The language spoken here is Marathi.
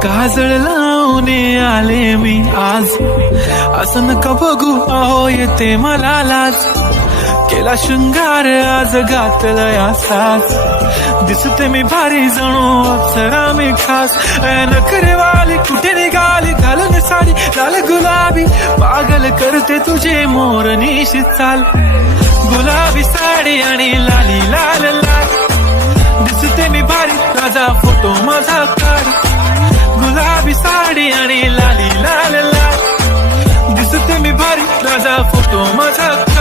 काजळ लावून आले मी आज, असं नका बघू अहो येते मला लाज. केला शृंगार आज घातलाय असाच, दिसते मी भारी जणू अप्सरा मी खास. नखरेवाली कुठे निघाली घालून साडी लाल गुलाबी, पागल करते तुझे मोरनीशी चाल. गुलाबी साडी आणि लाली लाल लाल, दिसते मी भारी राजा फोटो माझा काढ. गुलाबी साडी आणि लाली लाल लाल, दिसते मी भारी राजा फोटो माझा.